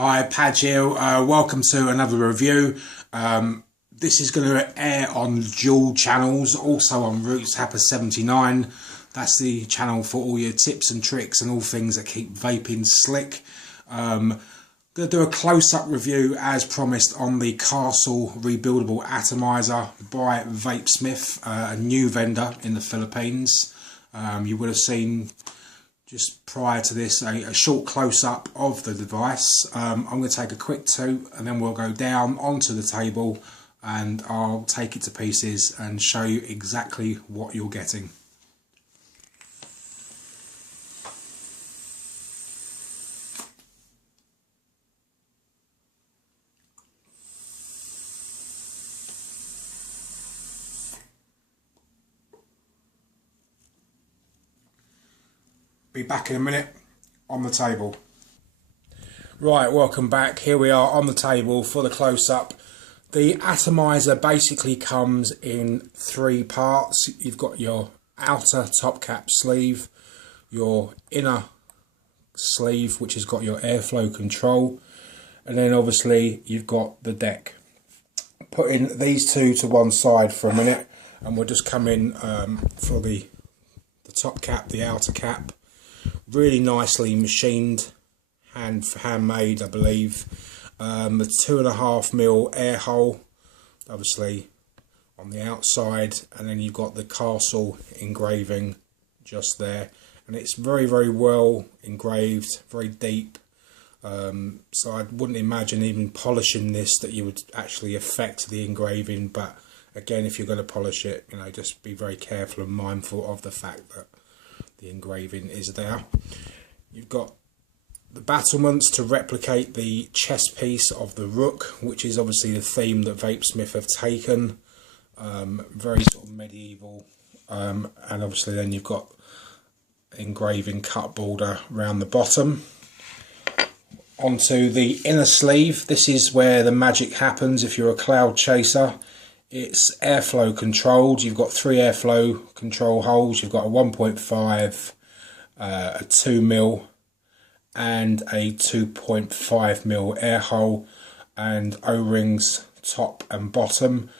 Hi, Padge here. Welcome to another review. This is going to air on dual channels, also on Roots Happer 79. That's the channel for all your tips and tricks and all things that keep vaping slick. Going to do a close-up review, as promised, on the Castle Rebuildable Atomizer by Vapesmith, a new vendor in the Philippines. You would have seen just prior to this a short close-up of the device. I'm going to take a quick toot and then we'll go down onto the table and I'll take it to pieces and show you exactly what you're getting. Be back in a minute on the table. Right, welcome back. Here we are on the table for the close-up. The atomizer basically comes in three parts. You've got your outer top cap sleeve, your inner sleeve which has got your airflow control, and then obviously you've got the deck. Putting these two to one side for a minute and we'll just come in for the top cap, the outer cap. Really nicely machined, handmade, I believe. A 2.5mm air hole, obviously on the outside, and then you've got the Castle engraving just there, and it's very well engraved, very deep. So I wouldn't imagine even polishing this that you would actually affect the engraving, but again, if you're going to polish it, you know, just be very careful and mindful of the fact that the engraving is there. You've got the battlements to replicate the chest piece of the Rook, which is obviously the theme that Vapesmith have taken. Very sort of medieval, and obviously then you've got engraving cut border around the bottom. Onto the inner sleeve. This is where the magic happens if you're a cloud chaser. It's airflow controlled. You've got three airflow control holes. You've got a 1.5, a 2mm and a 2.5mm air hole, and O-rings top and bottom.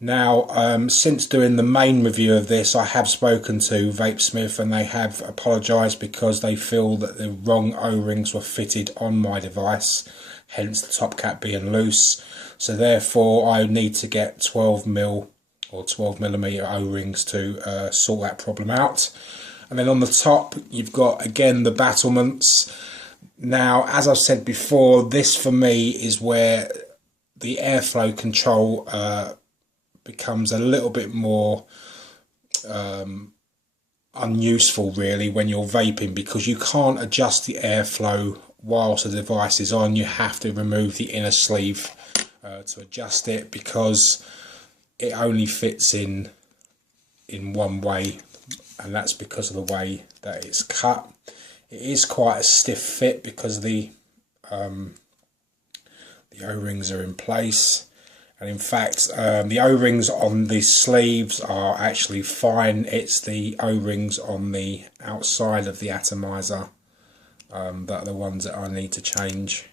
Now, since doing the main review of this, I have spoken to Vapesmith and they have apologised because they feel that the wrong O-rings were fitted on my device, hence the top cap being loose. So therefore I need to get 12mm or 12mm O-rings to sort that problem out. And then on the top you've got again the battlements. Now, as I've said before, this for me is where the airflow control becomes a little bit more unuseful really when you're vaping, because you can't adjust the airflow whilst the device is on. You have to remove the inner sleeve to adjust it, because it only fits in one way, and that's because of the way that it's cut. It is quite a stiff fit because the O-rings are in place, and in fact the O-rings on the sleeves are actually fine. It's the O-rings on the outside of the atomizer that are the ones that I need to change.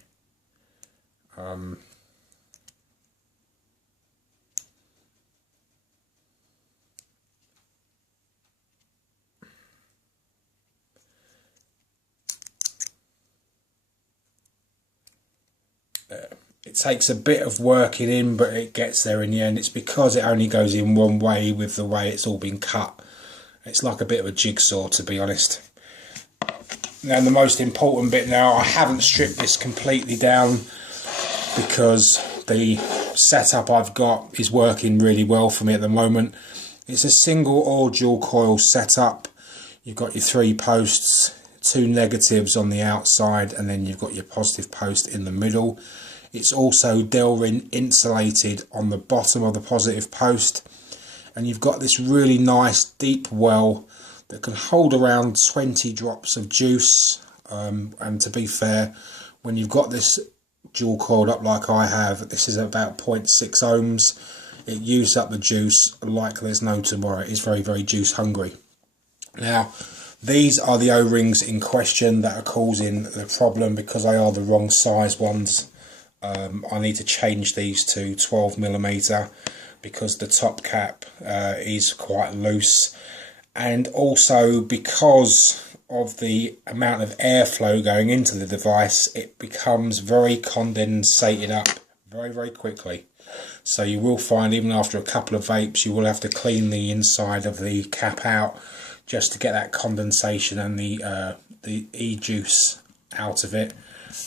It takes a bit of working in, but it gets there in the end. It's because it only goes in one way with the way it's all been cut. It's like a bit of a jigsaw, to be honest. Now the most important bit now, I haven't stripped this completely down because the setup I've got is working really well for me at the moment. It's a single or dual coil setup. You've got your three posts, two negatives on the outside, and then you've got your positive post in the middle. It's also Delrin insulated on the bottom of the positive post, and you've got this really nice deep well that can hold around 20 drops of juice, and to be fair, when you've got this dual coiled up like I have, this is about 0.6 ohms. It uses up the juice like there's no tomorrow. It's very juice hungry. Now These are the O-rings in question that are causing the problem because they are the wrong size ones. I need to change these to 12mm because the top cap is quite loose, and also because of the amount of airflow going into the device, it becomes very condensated up very quickly. So you will find even after a couple of vapes you will have to clean the inside of the cap out just to get that condensation and the e-juice out of it,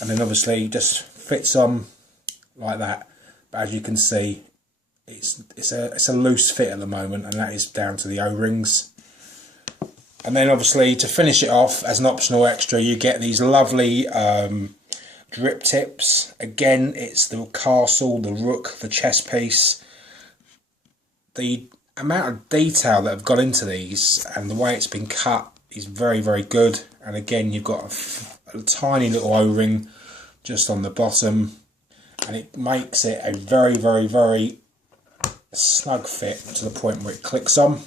and then obviously it just fits on like that. But as you can see, it's a loose fit at the moment, and that is down to the O-rings. And then obviously to finish it off as an optional extra, you get these lovely drip tips. Again, it's the Castle, the Rook, the chest piece. The amount of detail that have gone into these and the way it's been cut is very good. And again, you've got a tiny little O-ring just on the bottom, and it makes it a very snug fit to the point where it clicks on.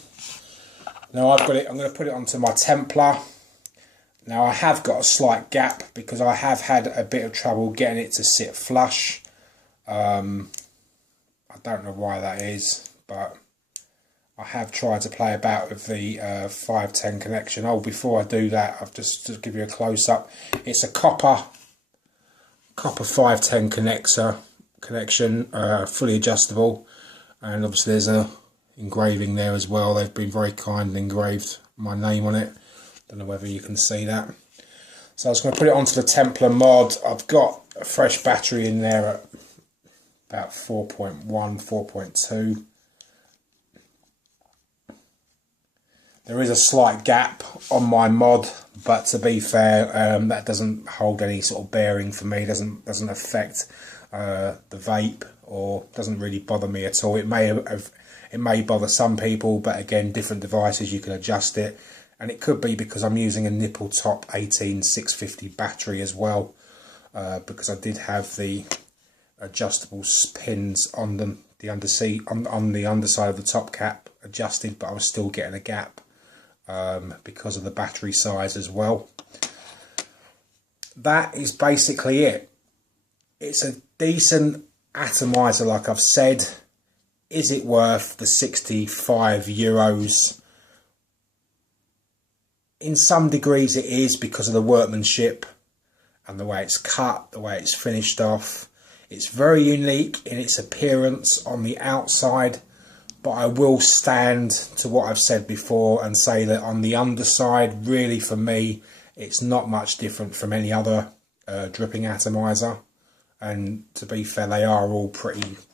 Now I've got it, I'm going to put it onto my Templar. Now I have got a slight gap because I have had a bit of trouble getting it to sit flush. I don't know why that is, but I have tried to play about with the 510 connection. Oh, before I do that, I've just to give you a close up. It's a copper 510 connection, fully adjustable, and obviously there's a engraving there as well. They've been very kind and engraved my name on it. Don't know whether you can see that. So I was going to put it onto the Templar mod. I've got a fresh battery in there at about 4.1, 4.2. There is a slight gap on my mod, but to be fair, that doesn't hold any sort of bearing for me. It doesn't affect the vape, or doesn't really bother me at all. It may bother some people, but again, different devices you can adjust it, and it could be because I'm using a nipple top 18650 battery as well, because I did have the adjustable pins on them, on the underside of the top cap adjusted, but I was still getting a gap because of the battery size as well. That is basically it. It's a decent atomizer, like I've said. Is it worth the €65? In some degrees it is, because of the workmanship and the way it's cut, the way it's finished off. It's very unique in its appearance on the outside, but I will stand to what I've said before and say that on the underside, really for me, it's not much different from any other dripping atomizer. And to be fair, they are all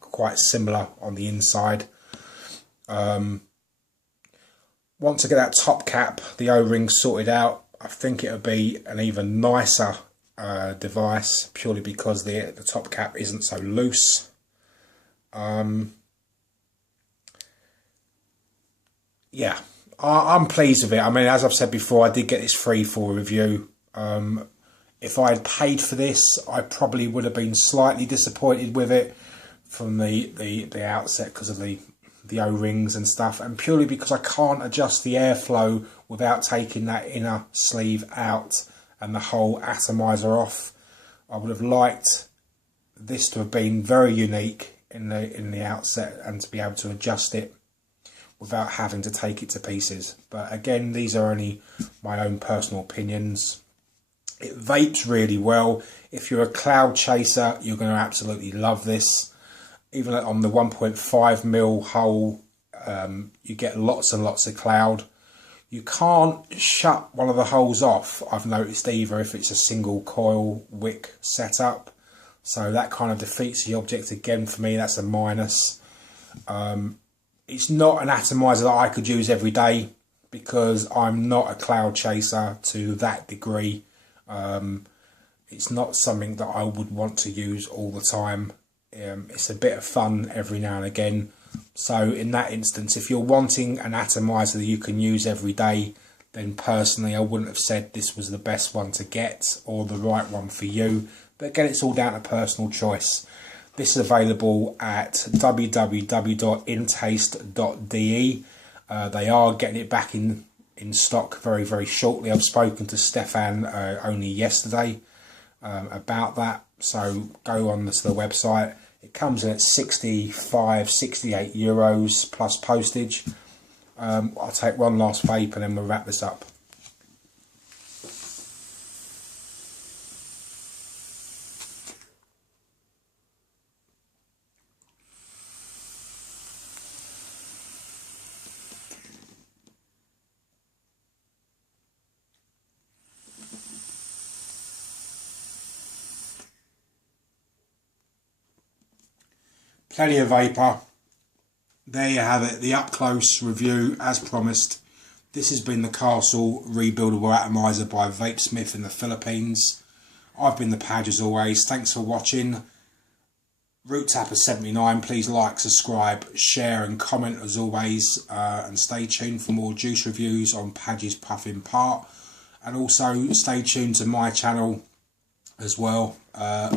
quite similar on the inside. Once I get that top cap, the O-ring sorted out, I think it'll be an even nicer device, purely because the top cap isn't so loose. Yeah, I'm pleased with it. I mean, as I've said before, I did get this free for review. If I had paid for this, I probably would have been slightly disappointed with it from the outset because of the O-rings and stuff, and purely because I can't adjust the airflow without taking that inner sleeve out and the whole atomizer off. I would have liked this to have been very unique in the outset, and to be able to adjust it without having to take it to pieces. But again, these are only my own personal opinions. It vapes really well. If you're a cloud chaser, you're going to absolutely love this. Even on the 1.5mm hole, you get lots and lots of cloud. You can't shut one of the holes off, I've noticed, either if it's a single coil wick setup. So that kind of defeats the object again for me. That's a minus. It's not an atomizer that I could use every day, because I'm not a cloud chaser to that degree. It's not something that I would want to use all the time. It's a bit of fun every now and again. So in that instance, if you're wanting an atomizer that you can use every day, then personally I wouldn't have said this was the best one to get or the right one for you. But again, it's all down to personal choice. This is available at www.intaste.de. They are getting it back in in stock very, very shortly. I've spoken to Stefan only yesterday about that, so go on to the website. It comes in at 65, 68 euros plus postage. I'll take one last vape and then we'll wrap this up. Plenty of vapour. There you have it, the up-close review as promised. This has been the Castle Rebuildable Atomizer by Vapesmith in the Philippines. I've been the Padge as always. Thanks for watching. Root Tapper 79, please like, subscribe, share and comment as always. And stay tuned for more juice reviews on Padge's Puffin Part. And also stay tuned to my channel as well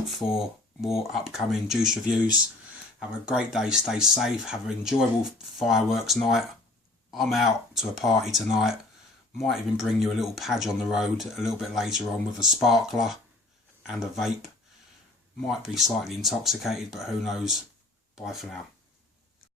for more upcoming juice reviews. Have a great day, stay safe, have an enjoyable fireworks night. I'm out to a party tonight. Might even bring you a little Padge on the road a little bit later on with a sparkler and a vape. Might be slightly intoxicated, but who knows. Bye for now.